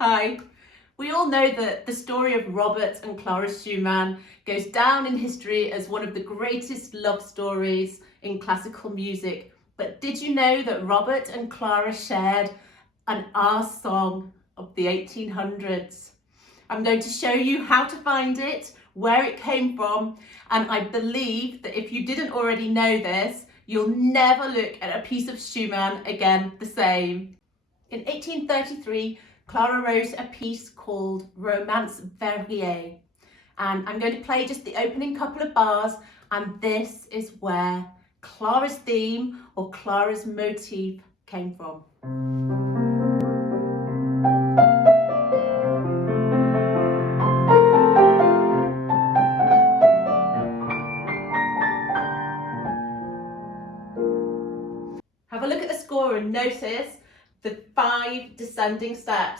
Hi. We all know that the story of Robert and Clara Schumann goes down in history as one of the greatest love stories in classical music. But did you know that Robert and Clara shared an R song of the 1800s? I'm going to show you how to find it, where it came from, and I believe that if you didn't already know this, you'll never look at a piece of Schumann again the same. In 1833, Clara wrote a piece called Romance Variee, and I'm going to play just the opening couple of bars, and this is where Clara's theme or Clara's motif came from. Have a look at the score and notice the 5 descending steps.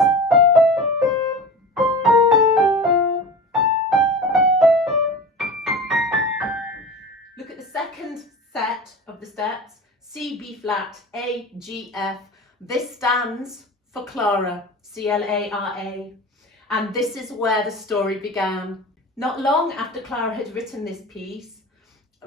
Look at the second set of the steps, C, B flat, A, G, F. This stands for Clara, C-L-A-R-A. And this is where the story began. Not long after Clara had written this piece,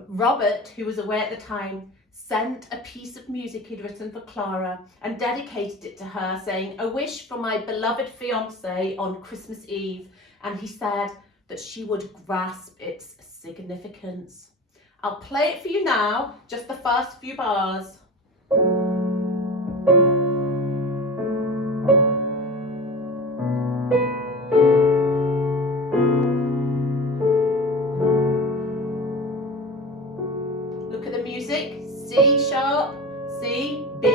Robert, who was away at the time, sent a piece of music he'd written for Clara and dedicated it to her, saying, "A wish for my beloved fiancé on Christmas Eve." And he said that she would grasp its significance. I'll play it for you now, just the first few bars. Look at the music, C sharp, C, B,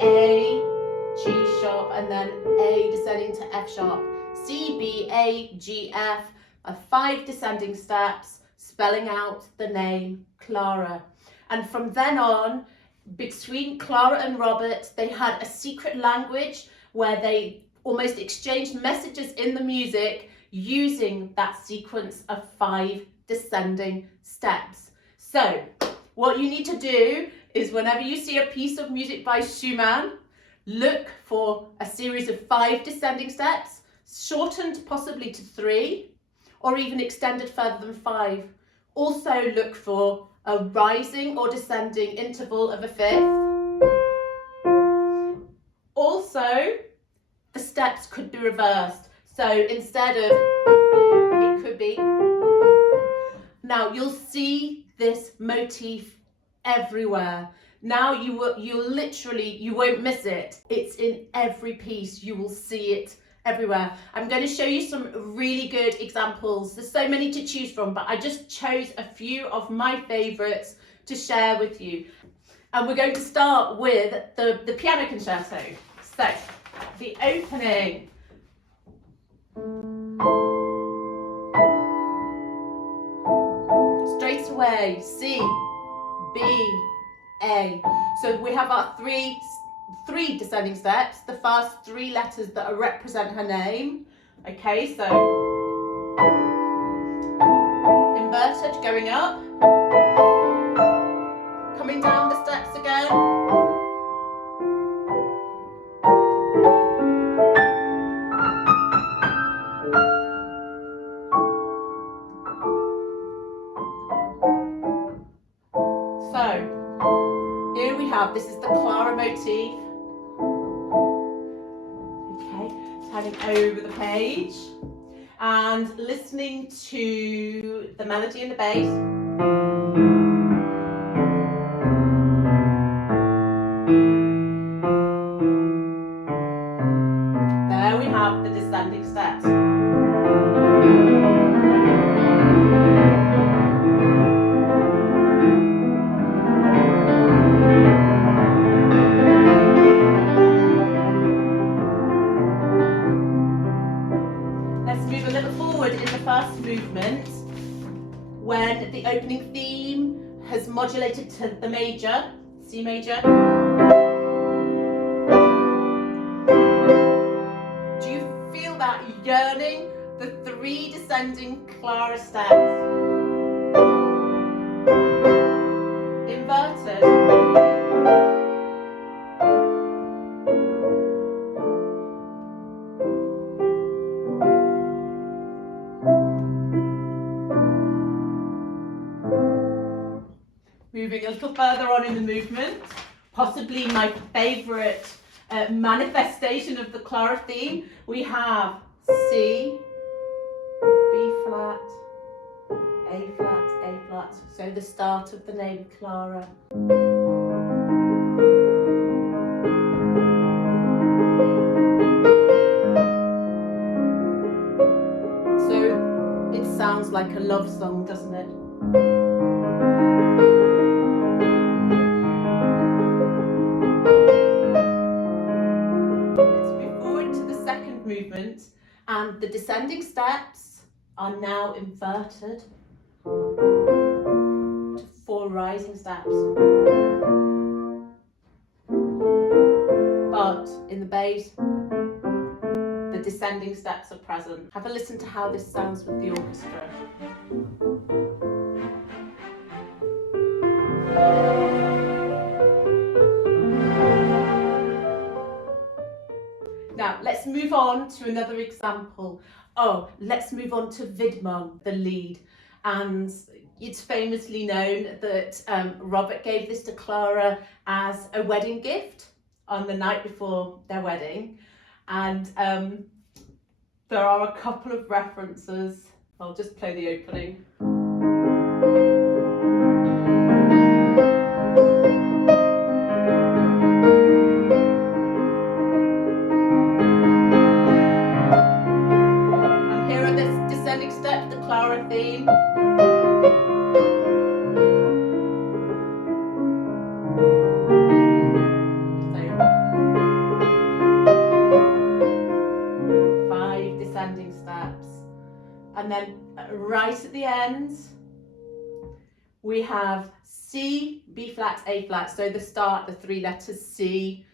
A, G sharp, and then A descending to F sharp. C, B, A, G, F are 5 descending steps, spelling out the name Clara. And from then on, between Clara and Robert, they had a secret language where they almost exchanged messages in the music using that sequence of 5 descending steps. So what you need to do is whenever you see a piece of music by Schumann, look for a series of 5 descending steps, shortened possibly to 3, or even extended further than 5. Also look for a rising or descending interval of a 5th. Also, the steps could be reversed. So instead of, it could be. Now you'll see this motif everywhere. Now you won't miss it. It's in every piece. You will see it everywhere. I'm going to show you some really good examples. There's so many to choose from, but I just chose a few of my favorites to share with you. And we're going to start with the piano concerto. So, the opening. Straight away, C, B, A. So we have our three descending steps, the first 3 letters that represent her name. Okay, so inverted going up, coming down the steps again. So here we have, this is the Clara motif. Okay, turning over the page and listening to the melody and the bass. There we have the descending steps. Let's move a little forward in the first movement when the opening theme has modulated to the major, C major. Do you feel that yearning? The 3 descending Clara steps. Inverted. little further on in the movement, possibly my favourite manifestation of the Clara theme, we have C, B flat, A flat, A flat. So the start of the name Clara. So it sounds like a love song, doesn't it? Movement, and the descending steps are now inverted to 4 rising steps. But in the bass, the descending steps are present. Have a listen to how this sounds with the orchestra. Now, let's move on to another example. Let's move on to Widmung, the lead. And it's famously known that Robert gave this to Clara as a wedding gift on the night before their wedding. And there are a couple of references. I'll just play the opening. Steps, the Clara theme. So 5 descending steps, and then right at the end we have C, B flat, A flat. So the start, the 3 letters C,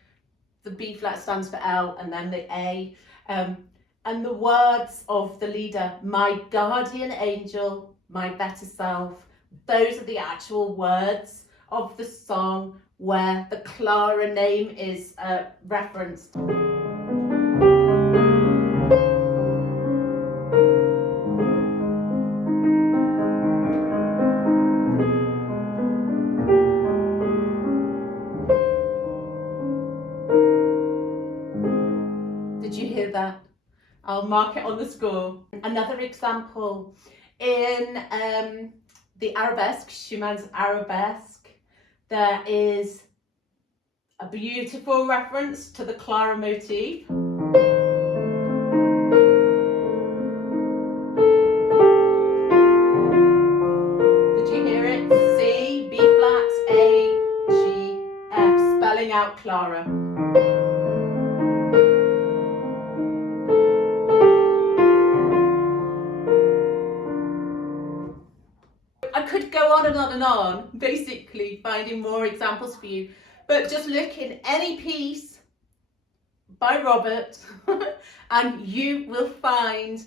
the B flat stands for L, and then the A. And the words of the leader, my guardian angel, my better self, those are the actual words of the song where the Clara name is referenced. Did you hear that? I'll mark it on the score. Another example, in the Arabesque, Schumann's Arabesque, there is a beautiful reference to the Clara motif. Did you hear it? C, B flat, A, G, F, spelling out Clara. I could go on and on and on, basically finding more examples for you, but just look in any piece by Robert and you will find,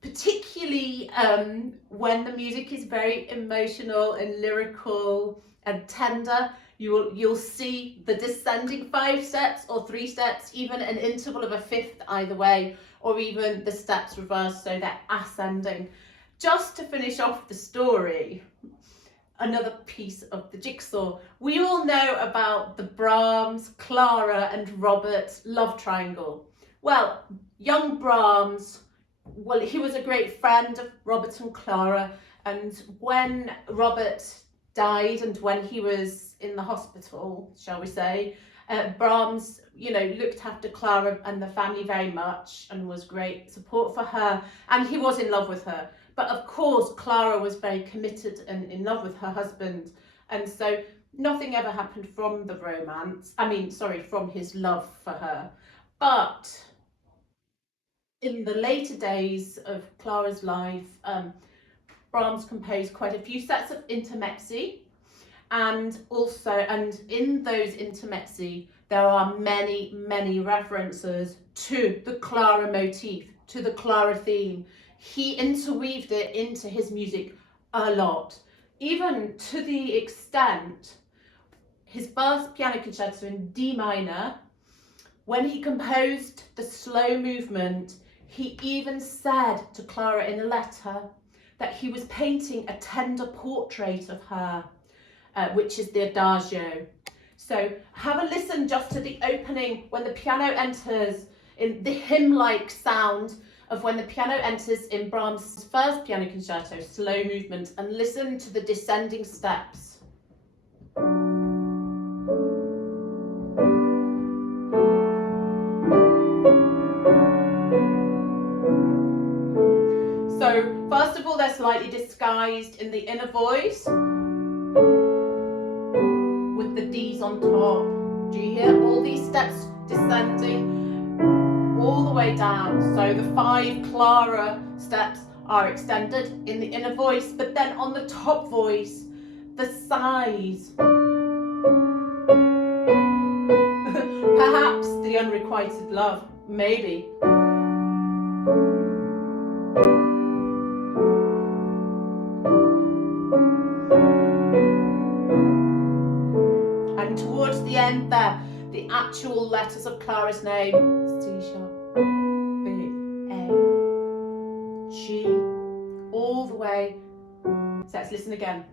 particularly when the music is very emotional and lyrical and tender, you'll see the descending 5 steps or 3 steps, even an interval of a 5th either way, or even the steps reversed, so they're ascending. Just to finish off the story, another piece of the jigsaw. We all know about the Brahms, Clara and Robert love triangle. Well, young Brahms, he was a great friend of Robert and Clara, and when Robert died and when he was in the hospital, shall we say, Brahms, looked after Clara and the family very much and was great support for her, and he was in love with her. But of course, Clara was very committed and in love with her husband. And so nothing ever happened from the romance. From his love for her. But in the later days of Clara's life, Brahms composed quite a few sets of intermezzi. And in those intermezzi, there are many, many references to the Clara motif, to the Clara theme. He interweaved it into his music a lot, even to the extent his first piano concerto in D minor, when he composed the slow movement, he even said to Clara in a letter that he was painting a tender portrait of her. which is the adagio. So have a listen just to the opening when the piano enters, in the hymn-like sound of when the piano enters in Brahms' first piano concerto, slow movement, and listen to the descending steps. So first of all, they're slightly disguised in the inner voice with the D's on top. Do you hear all these steps descending all the way down? So the 5 Clara steps are extended in the inner voice, but then on the top voice, the sighs. Perhaps the unrequited love, maybe. And towards the end there, the actual letters of Clara's name, C sharp, B, A, G, all the way. So let's listen again.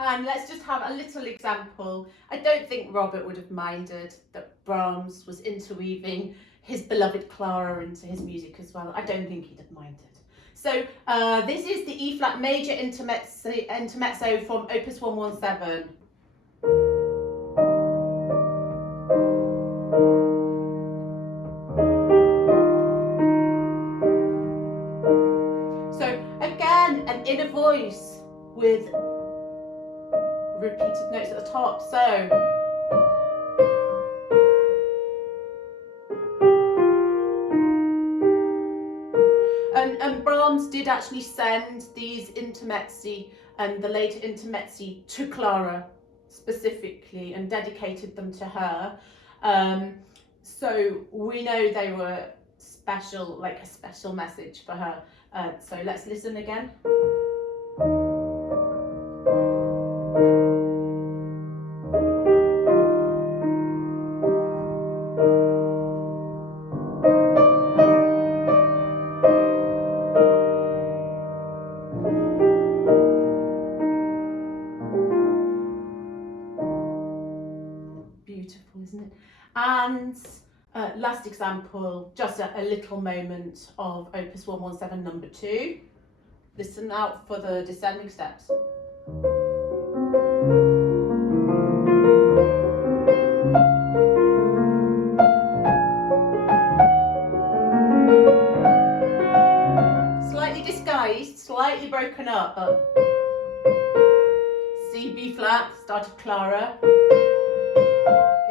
And let's just have a little example. I don't think Robert would have minded that Brahms was interweaving his beloved Clara into his music as well. I don't think he'd have minded. So this is the E flat major intermezzo from Opus 117. So again, an inner voice with repeated notes at the top. So and Brahms did actually send these intermezzi and the later intermezzi to Clara specifically and dedicated them to her. So we know they were special, like a special message for her. So let's listen again. Beautiful, isn't it? And last example, just a little moment of Opus 117 number 2. Listen out for the descending steps. Slightly disguised, slightly broken up, but C, B flat, started Clara,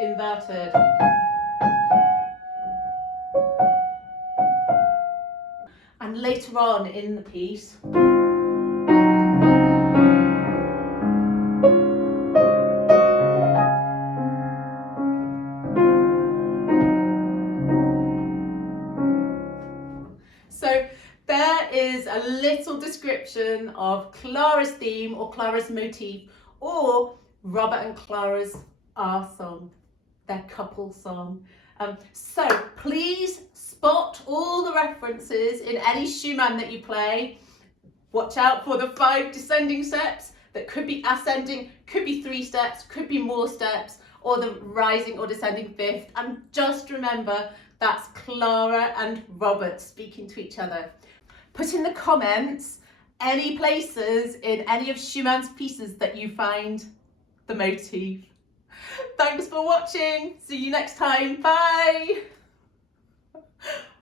inverted. And later on in the piece, so there is a little description of Clara's theme or Clara's motif or Robert and Clara's our song, their couple song. So please spot all the references in any Schumann that you play. Watch out for the 5 descending steps that could be ascending, could be 3 steps, could be more steps, or the rising or descending 5th. And just remember, that's Clara and Robert speaking to each other. Put in the comments any places in any of Schumann's pieces that you find the motif. Thanks for watching. See you next time. Bye.